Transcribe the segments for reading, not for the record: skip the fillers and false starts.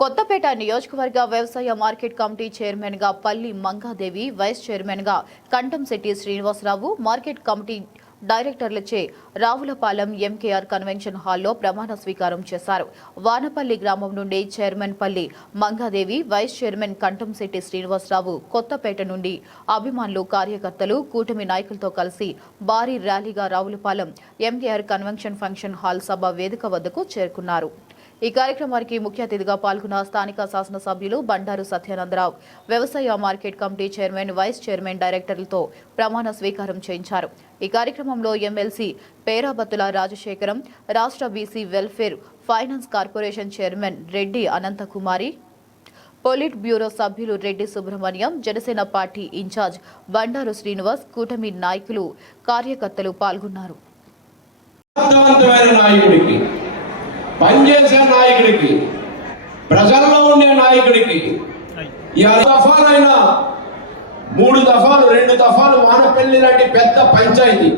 కొత్తపేట నియోజకవర్గ వ్యవసాయ market committee chairman గా పల్లి మంగాదేవి, వైస్ చైర్మన్ గా కంటంశెట్టి శ్రీనివాసరావు, మార్కెట్ కమిటీ డైరెక్టర్లచే రావులపాలెం ఎంకేఆర్ కన్వెన్షన్ హాల్లో ప్రమాణ స్వీకారం చేశారు. వానపల్లి గ్రామం నుండి chairman Palli Mangadevi, vice chairman Kantamsetti Srinivasarao Kothapeta నుండి అభిమానులు, కార్యకర్తలు, కూటమి నాయకులతో కలిసి భారీ ర్యాలీగా Ravulapalem MKR convention function hall సభ వేదిక వద్దకు చేరుకున్నారు. ఈ కార్యక్రమానికి ముఖ్య అతిథిగా పాల్గొన్న స్థానిక శాసనసభ్యులు బండారు సత్యానందరావు వ్యవసాయ market committee chairman, vice chairman డైరెక్టర్లతో ప్రమాణ స్వీకారం చేయించారు. ఈ కార్యక్రమంలో ఎమ్మెల్సీ పేరాబత్తుల రాజశేఖరం, రాష్ట్ర BC welfare finance corporation chairman Reddy Ananthakumari, polit bureau సభ్యులు రెడ్డి సుబ్రహ్మణ్యం, జనసేన పార్టీ ఇన్ఛార్జ్ బండారు శ్రీనివాస్, కూటమి నాయకులు, కార్యకర్తలు పాల్గొన్నారు. పనిచేసే నాయకుడికి, ప్రజల్లో ఉండే నాయకుడికి 3 దఫాలు 2 దఫాలు వానపల్లి లాంటి పెద్ద పంచాయతీ,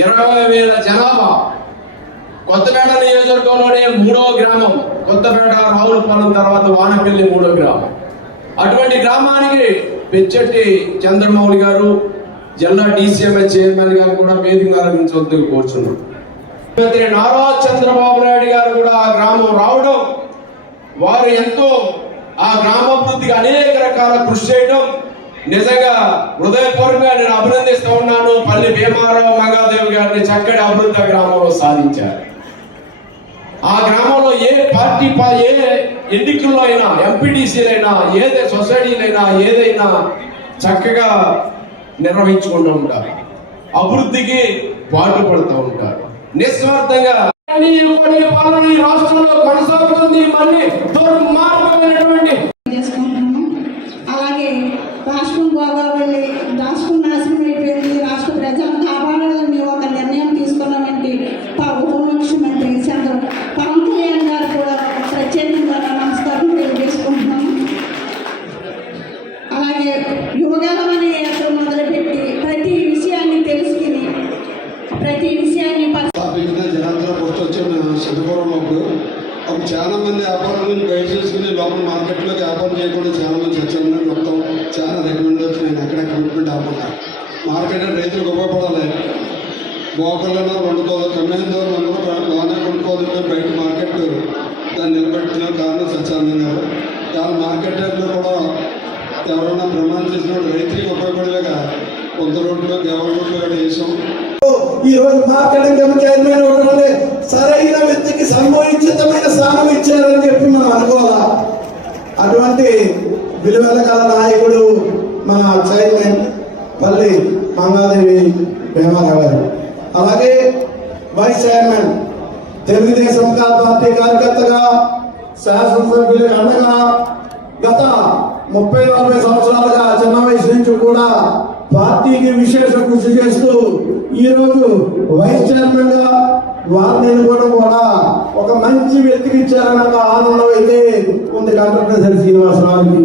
20,000 జనాభా, కొత్తపేట నియోజకవర్గంలోనే 3వ గ్రామం. కొత్తపేట, రావులపాలెం తర్వాత వానపల్లి 3వ గ్రామం. అటువంటి గ్రామానికి పెచ్చెట్టి చంద్రమౌళి గారు, జిల్లా DCMA చైర్మన్ గారు కూడా వేదిక ఆరంభించవద్దు కోరుచున్నారు. ముఖ్యమంత్రి నారా చంద్రబాబు నాయుడు గారు కూడా ఆ గ్రామం రావడం, వారు ఎంతో ఆ గ్రామాభివృద్ధికి అనేక రకాల కృషి చేయడం నిజంగా హృదయపూర్వకంగా నేను అభినందిస్తూ ఉన్నాను. పల్లి భీమారావు మంగాదేవి గారిని చక్కటి అభివృద్ధి గ్రామంలో సాధించారు. ఆ గ్రామంలో ఏ పార్టీ ఏ ఎన్నికల్లో అయినా, ఎంపీటీసీలైనా, ఏదే సొసైటీలైనా ఏదైనా చక్కగా నిర్వహించుకుంటూ ఉంటారు, అభివృద్ధికి పాటుపడుతూ ఉంటారు. నిస్వార్థంగా రాష్ట్రంలో కొనసాగుతుంది. మళ్ళీ దుర్మార్గమైనటువంటి అలాగే రాష్ట్రం బాగా వెళ్ళి రాష్ట్రం నాశనం అయిపోయింది. రాష్ట్ర ప్రజలను కాపాడాలని ఒక నిర్ణయం తీసుకున్నామంటే ఉప ముఖ్యమంత్రి పవన్ కళ్యాణ్ గారు కూడా ప్రత్యేకంగా నమస్కారం తెలియజేసుకుంటున్నాము. అలాగే యువగలం అనే యాత్ర మొదలుపెట్టి ప్రతి విషయాన్ని తెలుసుకుని ప్రతి విషయాన్ని అప్పుడు చాలా మంది వ్యాపారాలను గైడ్ చేసుకుని లోపల మార్కెట్లోకి వ్యాపారం చేయకుండా చాలా మంది చచ్చారు. మొత్తం చాలా రికమెండ్ వచ్చినాయి. అక్కడ కమిట్మెంట్ అవ్వకుండా మార్కెట్ రైతులకు ఉపయోగపడాలి. బోకర్లను 2 తొమ్మిదో బాగానే కొనుక్కోవాలి. బయట మార్కెట్ దాన్ని నిలబెట్టిన కారణం సత్యానందం గారు. చాలా మార్కెట్లో కూడా ఎవరైనా ప్రమాణం చేసినప్పుడు రైతులకు ఉపయోగపడేలాగా కొంత రోడ్లు, గేవల రోడ్లు కూడా వేసాం. ఈ రోజు మార్కెటింగ్ కమిటీ చైర్మన్ అవడం సరైన వ్యక్తికి సంభవించితమైన స్థానం ఇచ్చారని చెప్పి మనం అనుకోవాలా. అటువంటి విలువల గల నాయకుడు మన చైర్మన్ పల్లి మంగాదేవి భీమారావు గారు. అలాగే వైస్ చైర్మన్ తెలుగుదేశం పార్టీ కార్యకర్తగా, శాసనసభ్యులకు అండగా గత 30-40 సంవత్సరాలుగా చిన్న వయసు నుంచి కూడా పార్టీకి విశేష కృషి చేస్తూ ఈ రోజు వైస్ చైర్మన్ గా వారిని ఎన్నుకోవడం కూడా ఒక మంచి వ్యక్తికి ఇచ్చారన్న ఆనందం అయితే ఉంది కంటంశెట్టి శ్రీనివాసరావుకి.